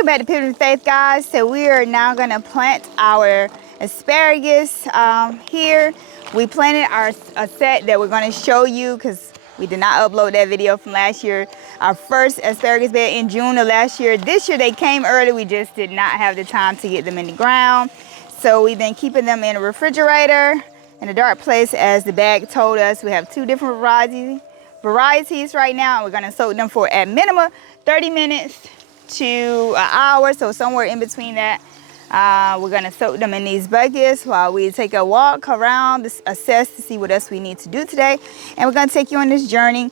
Welcome back to Pivot of Faith, guys. So we are now going to plant our asparagus here. We planted a set that we're going to show you because we did not upload that video from last year. Our first asparagus bed in June of last year. This year they came early. We just did not have the time to get them in the ground. So we've been keeping them in a refrigerator in a dark place, as the bag told us. We have two different varieties right now. We're going to soak them for at minimum 30 minutes to an hour, so somewhere in between that. We're going to soak them in these buckets while we take a walk around, assess to see what else we need to do today. And we're going to take you on this journey.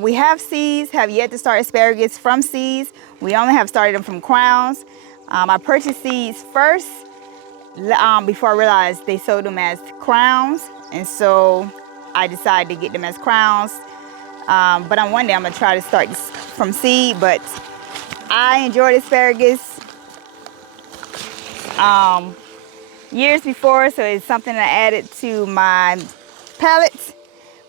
We have seeds, have yet to start asparagus from seeds. We only have started them from crowns. I purchased seeds first before I realized they sold them as crowns, and so I decided to get them as crowns. But on one day I'm going to try to start this from seed. But I enjoyed asparagus years before, so it's something I added to my palate.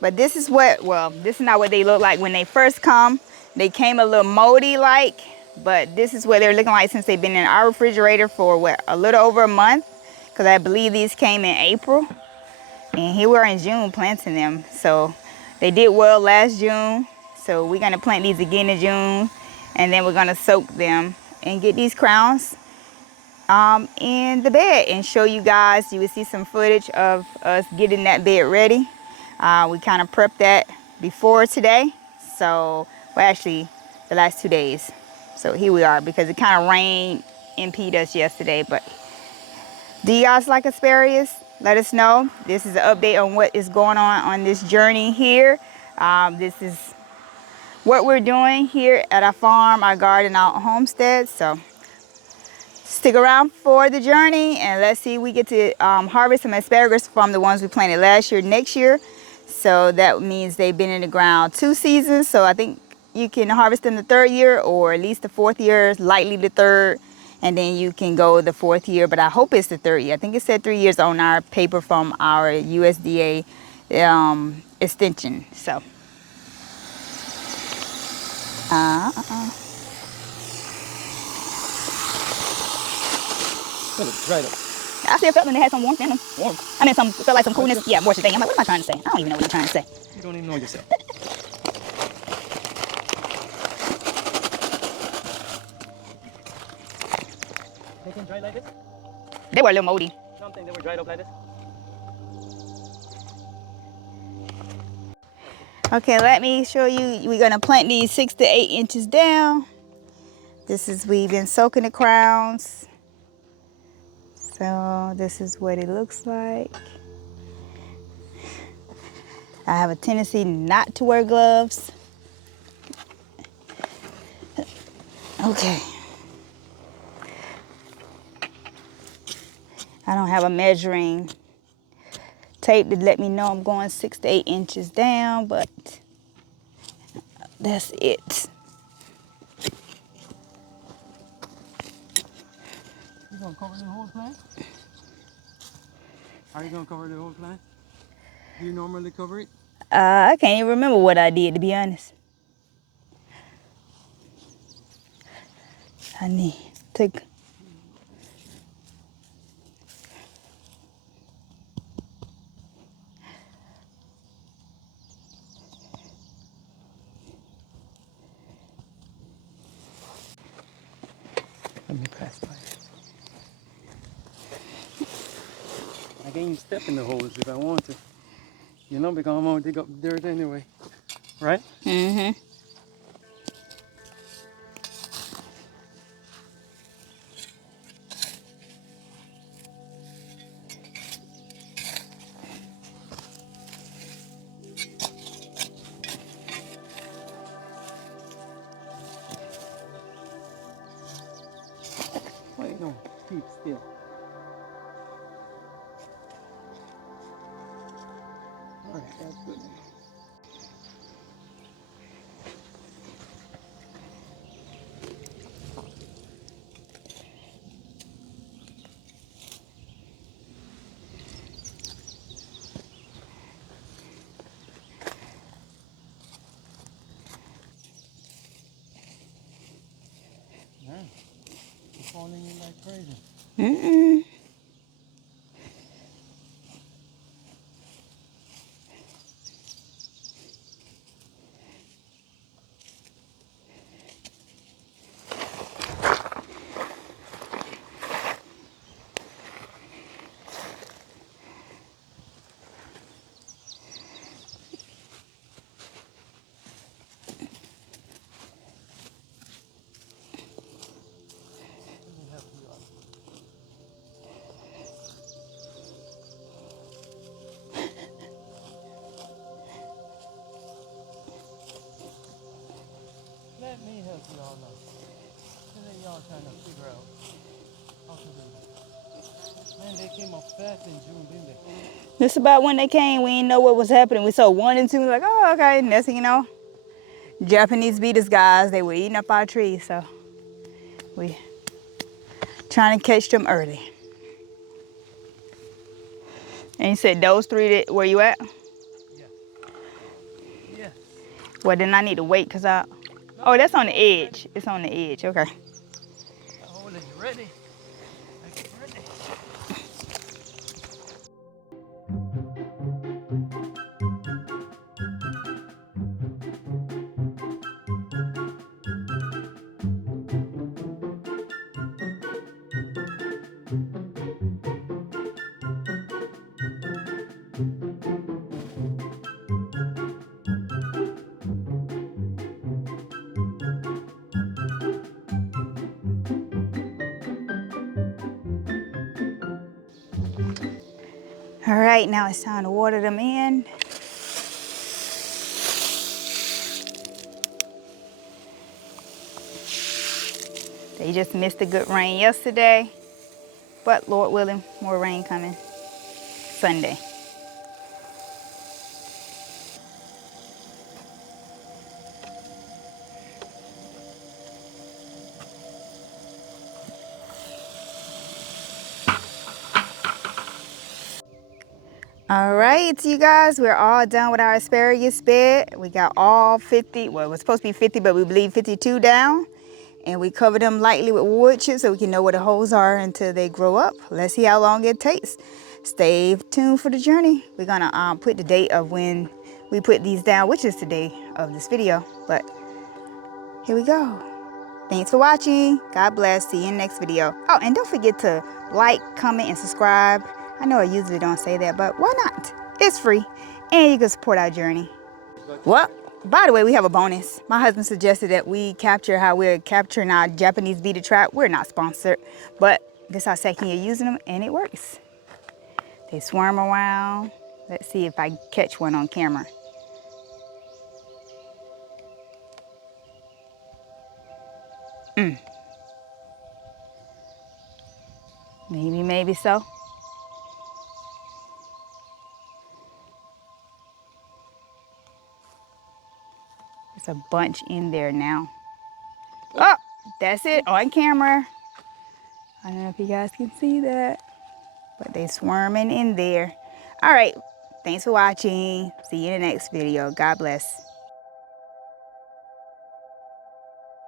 But this is what, well, this is not what they look like when they first come. They came a little moldy like, but this is what they're looking like since they've been in our refrigerator for what, a little over a month, because I believe these came in April, and here we are in June planting them. So they did well last June, so we're going to plant these again in June, and then we're going to soak them and get these crowns in the bed and show you guys. You will see some footage of us getting that bed ready. We kind of prepped that before today, so well, actually the last 2 days. So here we are, because it kind of rained, impeded us yesterday. But do you guys like asparagus? Let us know. This is an update on what is going on this journey here. This is what we're doing here at our farm, our garden, our homestead. So stick around for the journey, and let's see if we get to harvest some asparagus from the ones we planted last year, next year. So that means they've been in the ground 2 seasons. So I think you can harvest them the 3rd year, or at least the 4th year, likely the 3rd. And then you can go the 4th year, but I hope it's the 3rd year. I think it said 3 years on our paper from our USDA extension. So, Right up. I still felt when they had some warmth in them. Warm. I mean, felt like some coolness. Yeah, moisture thing. I'm like, what am I trying to say? I don't even know what I'm trying to say. You don't even know yourself. They can dry like this? They were a little moldy. Something they were dried up like this? Okay, let me show you. We're gonna plant these 6 to 8 inches down. We've been soaking the crowns. So this is what it looks like. I have a tendency not to wear gloves. Okay. I don't have a measuring tape to let me know I'm going 6 to 8 inches down, but that's it. You gonna cover the whole plant? Are you gonna cover the whole plant? Do you normally cover it? I can't even remember what I did, to be honest. I need to. Let me pass by. I can even step in the holes if I want to. You know, because I'm gonna dig up dirt anyway. Right? Mm-hmm. Wait, no. Keep still. Alright, that's good. Yeah. falling in like crazy. Mm-mm. Let me help you out. Let me help you all now. Today y'all trying to figure out how to do this. Man, they came up fast in June, didn't they? This about when they came, we didn't know what was happening. We saw 1 and 2, like, oh, okay. Next thing you know, Japanese beetles guys, they were eating up our trees, so we trying to catch them early. And you said those 3, that, where you at? Yeah. Yes. Well, then I need to wait, because I... No, Oh, no, that's the on the hole is edge. ready. It's on the edge, okay. The hole is ready. Like it's ready. All right, now it's time to water them in. They just missed a good rain yesterday, but Lord willing, more rain coming Sunday. All right, you guys, we're all done with our asparagus bed. We got all 50, well, it was supposed to be 50, but we believe 52 down. And we cover them lightly with wood chips so we can know where the holes are until they grow up. Let's see how long it takes. Stay tuned for the journey. We're gonna put the date of when we put these down, which is today of this video. But here we go. Thanks for watching. God bless. See you in the next video. Oh, and don't forget to like, comment, and subscribe. I know I usually don't say that, but why not? It's free, and you can support our journey. Well, by the way, we have a bonus. My husband suggested that we capture how we're capturing our Japanese beetle trap. We're not sponsored, but this is our second year using them, and it works. They swarm around. Let's see if I catch one on camera. Maybe, maybe so. There's a bunch in there now. Oh, that's it on camera. I don't know if you guys can see that, but they swarming in there. All right, thanks for watching. See you in the next video. God bless.